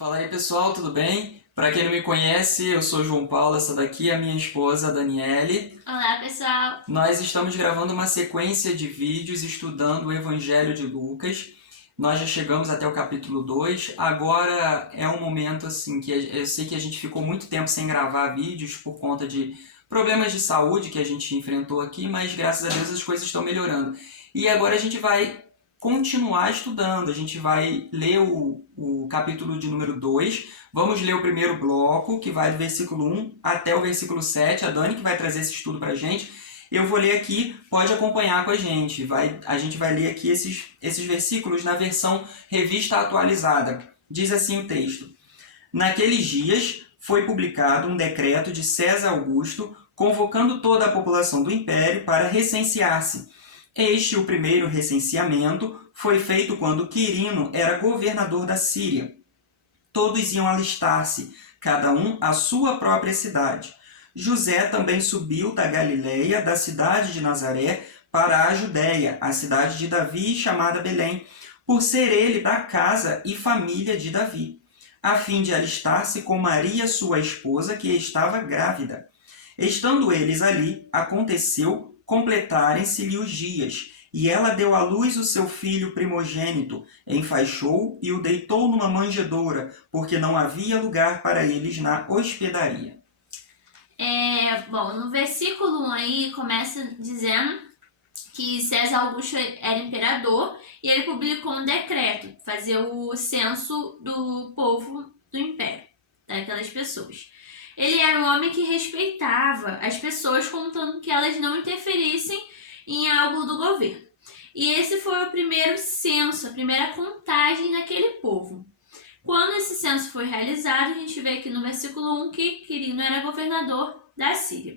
Fala aí pessoal, tudo bem? Para quem não me conhece, eu sou João Paulo, essa daqui é a minha esposa, Daniele. Olá, pessoal! Nós estamos gravando uma sequência de vídeos estudando o Evangelho de Lucas. Nós já chegamos até o capítulo 2. Agora é um momento assim que eu sei que a gente ficou muito tempo sem gravar vídeos por conta de problemas de saúde que a gente enfrentou aqui, mas graças a Deus as coisas estão melhorando. E agora a gente vai continuar estudando, a gente vai ler o capítulo de número 2. Vamos ler o primeiro bloco, que vai do versículo 1 até o versículo 7. A Dani que vai trazer esse estudo pra gente. Eu vou ler aqui, pode acompanhar com a gente. A gente vai ler aqui esses versículos na versão revista atualizada. Diz assim o texto: Naqueles dias foi publicado um decreto de César Augusto convocando toda a população do império para recensear-se. O primeiro recenseamento foi feito quando Quirino era governador da Síria. Todos iam alistar-se, cada um à sua própria cidade. José também subiu da Galileia, da cidade de Nazaré, para a Judéia, a cidade de Davi, chamada Belém, por ser ele da casa e família de Davi, a fim de alistar-se com Maria, sua esposa, que estava grávida. Estando eles ali, aconteceu completarem-se-lhe os dias, e ela deu à luz o seu filho primogênito, enfaixou e o deitou numa manjedoura, porque não havia lugar para eles na hospedaria. Bom, no versículo 1 aí começa dizendo que César Augusto era imperador e ele publicou um decreto, fazer o censo do povo do império, daquelas pessoas. Ele era um homem que respeitava as pessoas, contando que elas não interferissem em algo do governo. E esse foi o primeiro censo, a primeira contagem daquele povo. Quando esse censo foi realizado, a gente vê aqui no versículo 1 que Quirino era governador da Síria.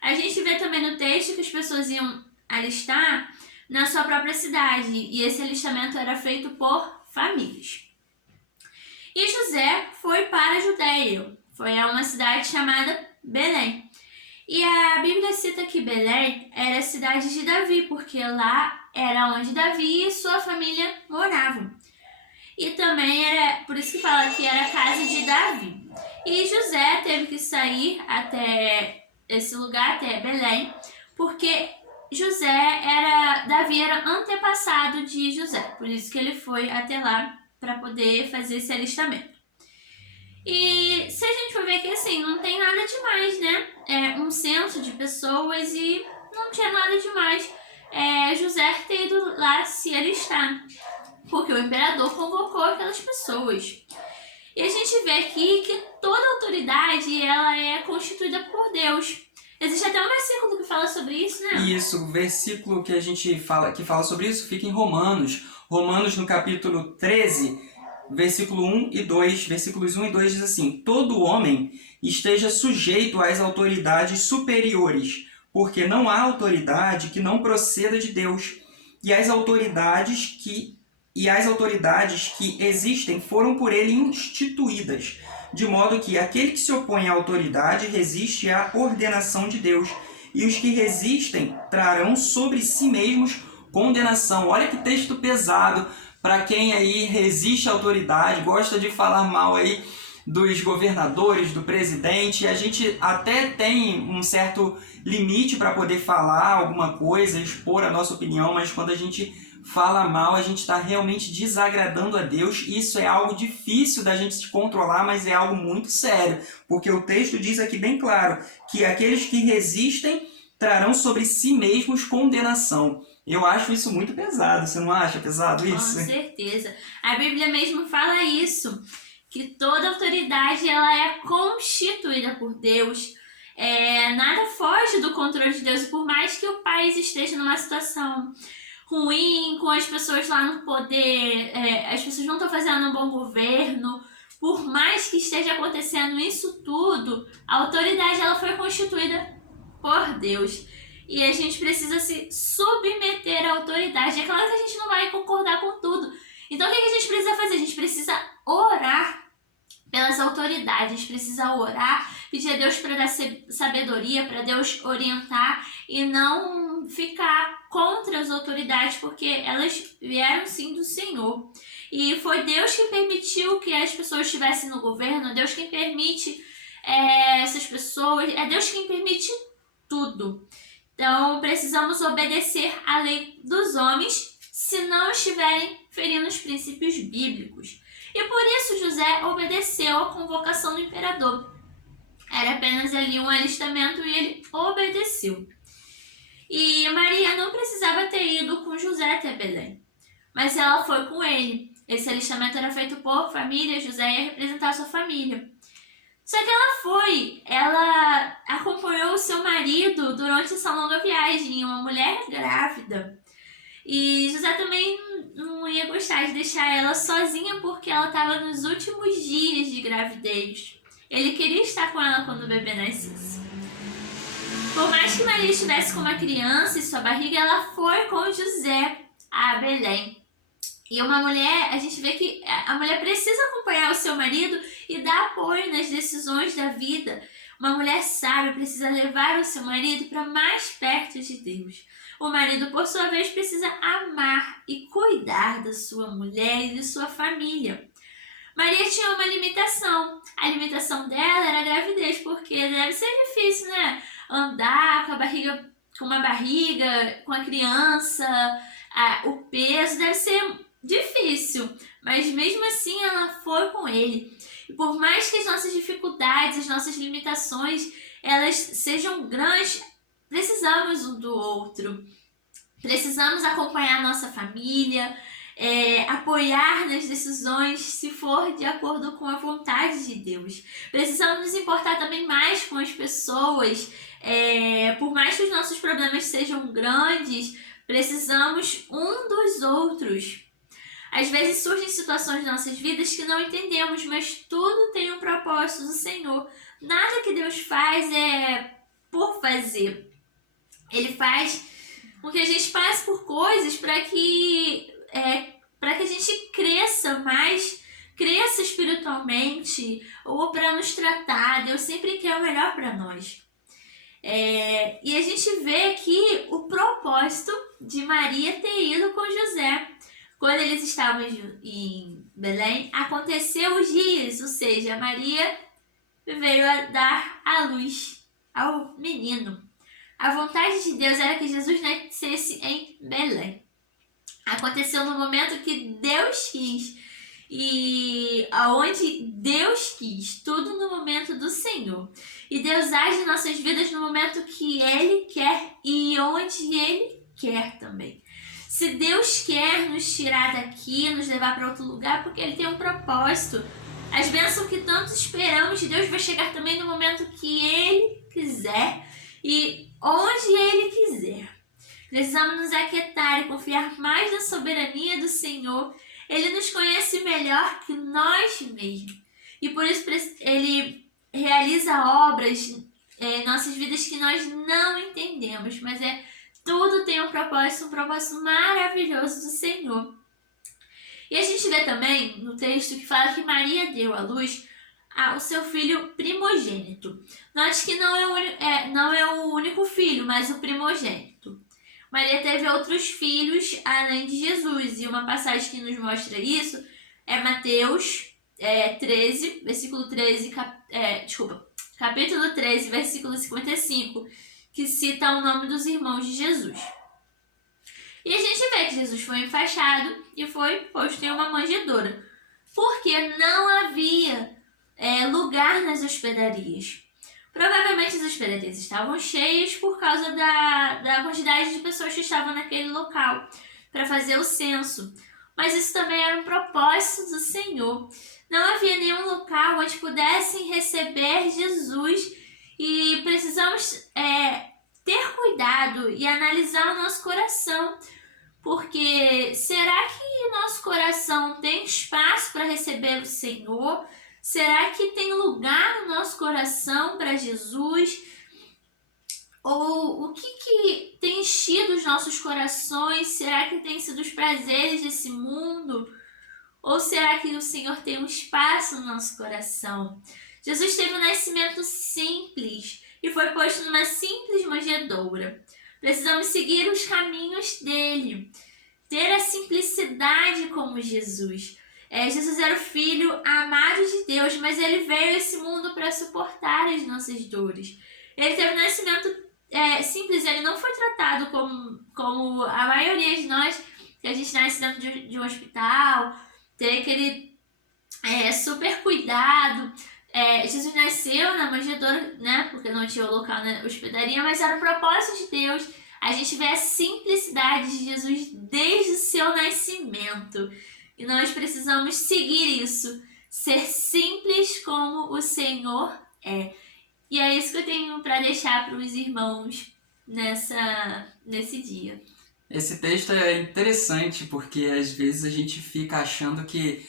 A gente vê também no texto que as pessoas iam alistar na sua própria cidade, e esse alistamento era feito por famílias. E José foi para a Judéia, foi a uma cidade chamada Belém. E a Bíblia cita que Belém era a cidade de Davi, porque lá era onde Davi e sua família moravam. E também era, por isso que fala que era a casa de Davi. E José teve que sair até esse lugar, até Belém, porque Davi era antepassado de José. Por isso que ele foi até lá para poder fazer esse alistamento. E se a gente for ver que assim, não tem nada demais, né? É um censo de pessoas e não tinha nada demais José ter ido lá se alistar, porque o imperador convocou aquelas pessoas. E a gente vê aqui que toda autoridade ela é constituída por Deus. Existe até um versículo que fala sobre isso, né? Isso, o versículo que a gente fala, que fala sobre isso fica em Romanos. Romanos, no capítulo 13, versículo 1 e 2, versículos 1 e 2 diz assim: Todo homem esteja sujeito às autoridades superiores, porque não há autoridade que não proceda de Deus. E as autoridades que existem foram por ele instituídas, de modo que aquele que se opõe à autoridade resiste à ordenação de Deus, e os que resistem trarão sobre si mesmos condenação. Olha que texto pesado para quem aí resiste à autoridade, gosta de falar mal aí dos governadores, do presidente. A gente até tem um certo limite para poder falar alguma coisa, expor a nossa opinião, mas quando a gente fala mal, a gente está realmente desagradando a Deus. Isso é algo difícil da gente controlar, mas é algo muito sério, porque o texto diz aqui bem claro que aqueles que resistem trarão sobre si mesmos condenação. Eu acho isso muito pesado, você não acha pesado isso? Com certeza. A Bíblia mesmo fala isso, que toda autoridade ela é constituída por Deus. Nada foge do controle de Deus, e por mais que o país esteja numa situação ruim, com as pessoas lá no poder, as pessoas não estão fazendo um bom governo, por mais que esteja acontecendo isso tudo, a autoridade ela foi constituída por Deus. E a gente precisa se submeter à autoridade. É claro que a gente não vai concordar com tudo. Então o que a gente precisa fazer? A gente precisa orar pelas autoridades, a gente precisa orar, pedir a Deus para dar sabedoria, para Deus orientar e não ficar contra as autoridades, porque elas vieram sim do Senhor. E foi Deus quem permitiu que as pessoas estivessem no governo, é Deus quem permite essas pessoas, é Deus quem permite tudo. Então, precisamos obedecer à lei dos homens se não estiverem ferindo os princípios bíblicos. E por isso José obedeceu à convocação do imperador. Era apenas ali um alistamento e ele obedeceu. E Maria não precisava ter ido com José até Belém, mas ela foi com ele. Esse alistamento era feito por família, José ia representar a sua família. Só que ela acompanhou o seu marido durante essa longa viagem, uma mulher grávida. E José também não ia gostar de deixar ela sozinha porque ela estava nos últimos dias de gravidez. Ele queria estar com ela quando o bebê nascesse. Por mais que Maria estivesse com uma criança em sua barriga, ela foi com José a Belém. E uma mulher, a gente vê que a mulher precisa acompanhar o seu marido e dar apoio nas decisões da vida. Uma mulher sábia precisa levar o seu marido para mais perto de Deus. O marido, por sua vez, precisa amar e cuidar da sua mulher e de sua família. Maria tinha uma limitação. A limitação dela era a gravidez, porque deve ser difícil, né? Andar com uma barriga, com a criança, o peso, deve ser difícil. Mas mesmo assim ela foi com ele. E por mais que as nossas dificuldades, as nossas limitações, elas sejam grandes, precisamos um do outro. Precisamos acompanhar a nossa família, apoiar nas decisões se for de acordo com a vontade de Deus. Precisamos nos importar também mais com as pessoas. Por mais que os nossos problemas sejam grandes, precisamos um dos outros. Às vezes surgem situações em nossas vidas que não entendemos, mas tudo tem um propósito do Senhor. Nada que Deus faz é por fazer. Ele faz com que a gente passe por coisas para que a gente cresça mais, cresça espiritualmente, ou para nos tratar. Deus sempre quer o melhor para nós. E a gente vê aqui o propósito de Maria ter ido com José. Quando eles estavam em Belém, aconteceu os dias, ou seja, Maria veio a dar à luz ao menino. A vontade de Deus era que Jesus nascesse em Belém. Aconteceu no momento que Deus quis e aonde Deus quis, tudo no momento do Senhor. E Deus age em nossas vidas no momento que Ele quer e onde Ele quer também. Se Deus quer nos tirar daqui, nos levar para outro lugar, porque Ele tem um propósito. As bênçãos que tanto esperamos de Deus vai chegar também no momento que Ele quiser e onde Ele quiser. Precisamos nos aquietar e confiar mais na soberania do Senhor. Ele nos conhece melhor que nós mesmos. E por isso Ele realiza obras em nossas vidas que nós não entendemos, mas tudo tem um propósito maravilhoso do Senhor. E a gente vê também no texto que fala que Maria deu à luz ao seu filho primogênito. Note que não é o único filho, mas o primogênito. Maria teve outros filhos além de Jesus. E uma passagem que nos mostra isso é Mateus 13, versículo 13, capítulo 13, versículo 55, que cita o nome dos irmãos de Jesus. E a gente vê que Jesus foi enfaixado e foi posto em uma manjedoura, porque não havia lugar nas hospedarias. Provavelmente as hospedarias estavam cheias por causa da quantidade de pessoas que estavam naquele local para fazer o censo. Mas isso também era um propósito do Senhor. Não havia nenhum local onde pudessem receber Jesus e precisamos ter cuidado e analisar o nosso coração. Porque será que nosso coração tem espaço para receber o Senhor? Será que tem lugar no nosso coração para Jesus? Ou o que tem enchido os nossos corações? Será que tem sido os prazeres desse mundo? Ou será que o Senhor tem um espaço no nosso coração? Jesus teve um nascimento simples e foi posto numa simples manjedoura. Precisamos seguir os caminhos dele, ter a simplicidade como Jesus. Jesus era o Filho amado de Deus, mas ele veio a esse mundo para suportar as nossas dores. Ele teve um nascimento simples, ele não foi tratado como a maioria de nós, que a gente nasce dentro de um hospital, tem aquele super cuidado. Jesus nasceu na manjedoura, né? Porque não tinha o local na hospedaria, mas era o propósito de Deus. A gente vê a simplicidade de Jesus desde o seu nascimento. E nós precisamos seguir isso. Ser simples como o Senhor é. E é isso que eu tenho para deixar para os irmãos nesse dia. Esse texto é interessante porque às vezes a gente fica achando que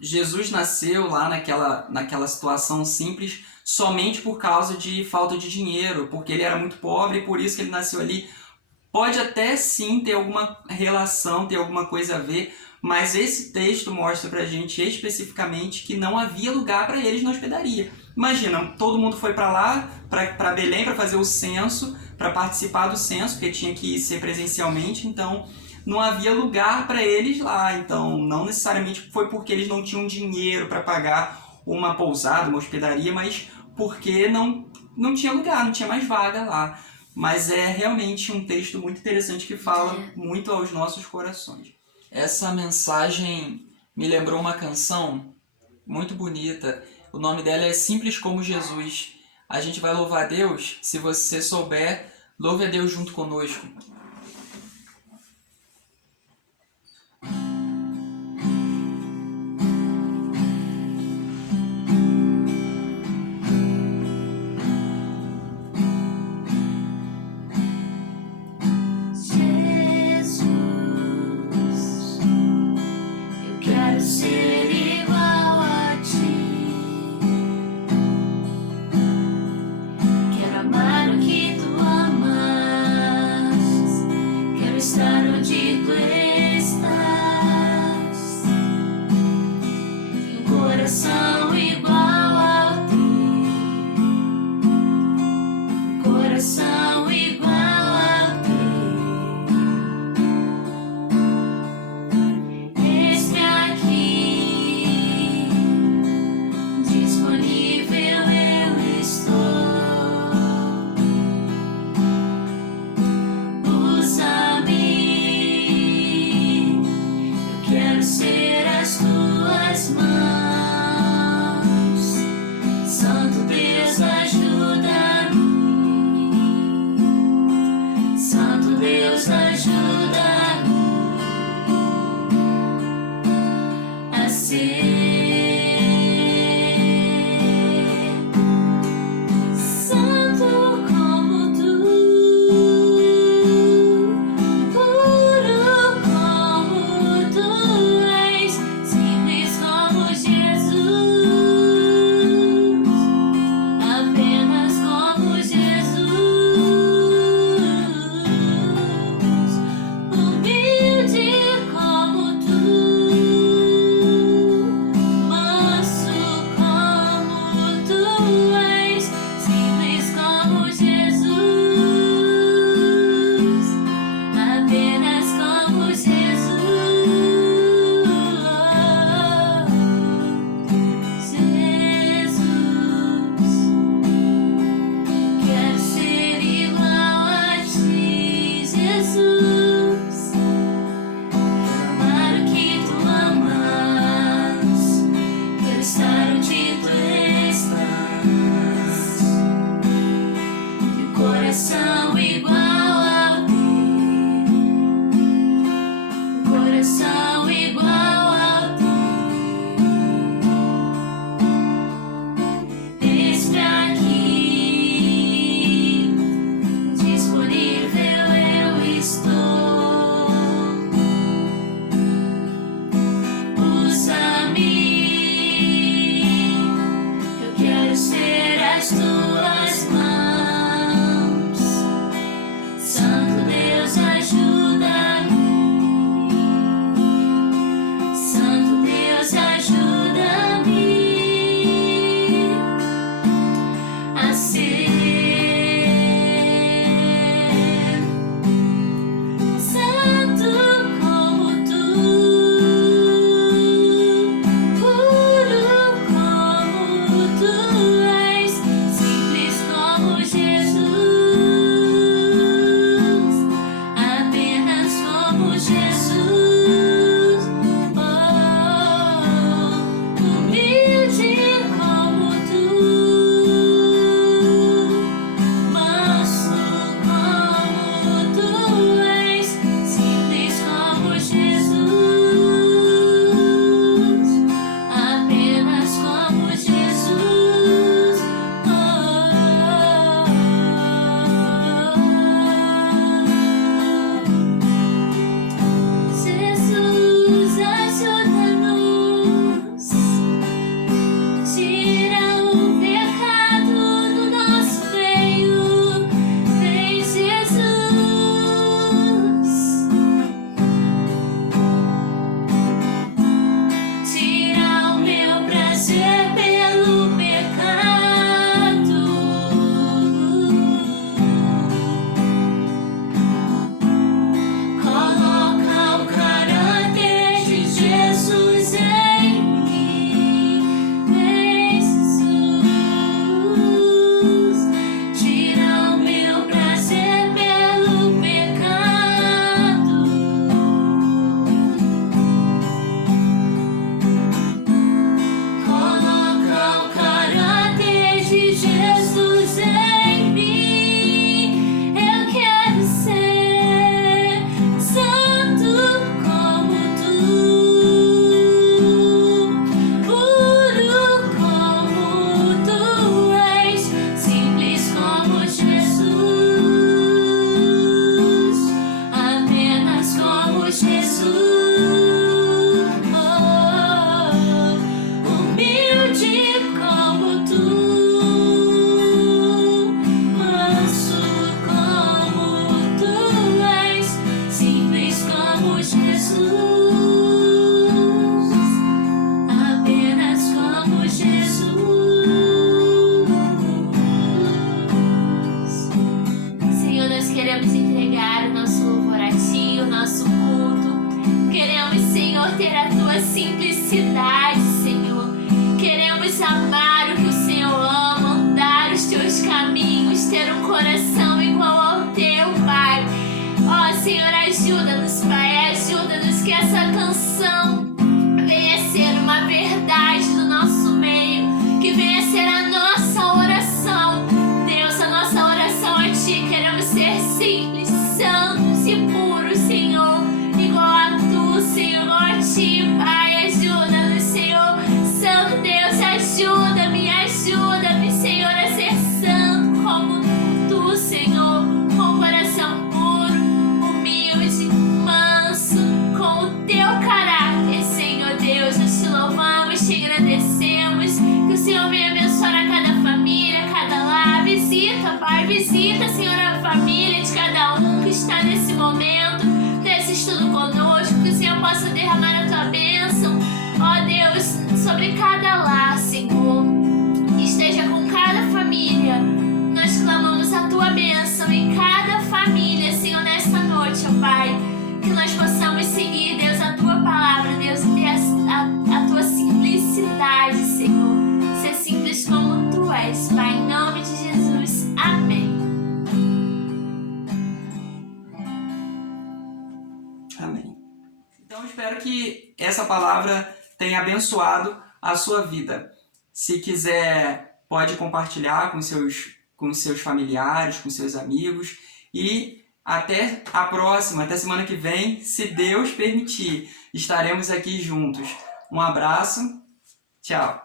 Jesus nasceu lá naquela situação simples somente por causa de falta de dinheiro, porque ele era muito pobre e por isso que ele nasceu ali. Pode até sim ter alguma relação, ter alguma coisa a ver, mas esse texto mostra pra gente especificamente que não havia lugar para eles na hospedaria. Imagina, todo mundo foi para lá, para Belém, para fazer o censo, para participar do censo, porque tinha que ser presencialmente, então não havia lugar para eles lá. Então não necessariamente foi porque eles não tinham dinheiro para pagar uma pousada, uma hospedaria, mas porque não tinha lugar, não tinha mais vaga lá. Mas é realmente um texto muito interessante que fala muito aos nossos corações. Essa mensagem me lembrou uma canção muito bonita. O nome dela é Simples como Jesus. A gente vai louvar a Deus. Se você souber, louve a Deus junto conosco. coração venha ser uma verdade do nosso meio, que venha ser a nossa oração. Deus, a nossa oração a Ti, queremos ser simples, santos e puros, Senhor, igual a Tu, Senhor, igual a Ti, Pai, ajuda-nos, Senhor. Santo Deus, ajuda-me, Senhor, a ser santo como Tu, Senhor, com o coração puro, humilde, manso, com o Teu caráter, Senhor Deus. Nós Te louvamos, Te agradecemos, que o Senhor venha abençoar a cada família, cada lar. Visita, Pai, visita, Senhor, a família de cada um que está nesse momento, nesse estudo conosco, que o Senhor possa derramar a Tua bênção, ó Deus, sobre cada lar, Senhor. Esteja com cada família. Nós clamamos a Tua bênção em cada família, Senhor, nesta noite, ó Pai. Que nós possamos seguir, Deus, a Tua palavra, Deus, e ter a Tua simplicidade, Senhor. Ser simples como Tu és, Pai, em nome de Jesus. Amém. Amém. Então, espero que essa palavra tenha abençoado a sua vida. Se quiser, pode compartilhar com seus familiares, com seus amigos. E até a próxima, até semana que vem, se Deus permitir, estaremos aqui juntos. Um abraço, tchau!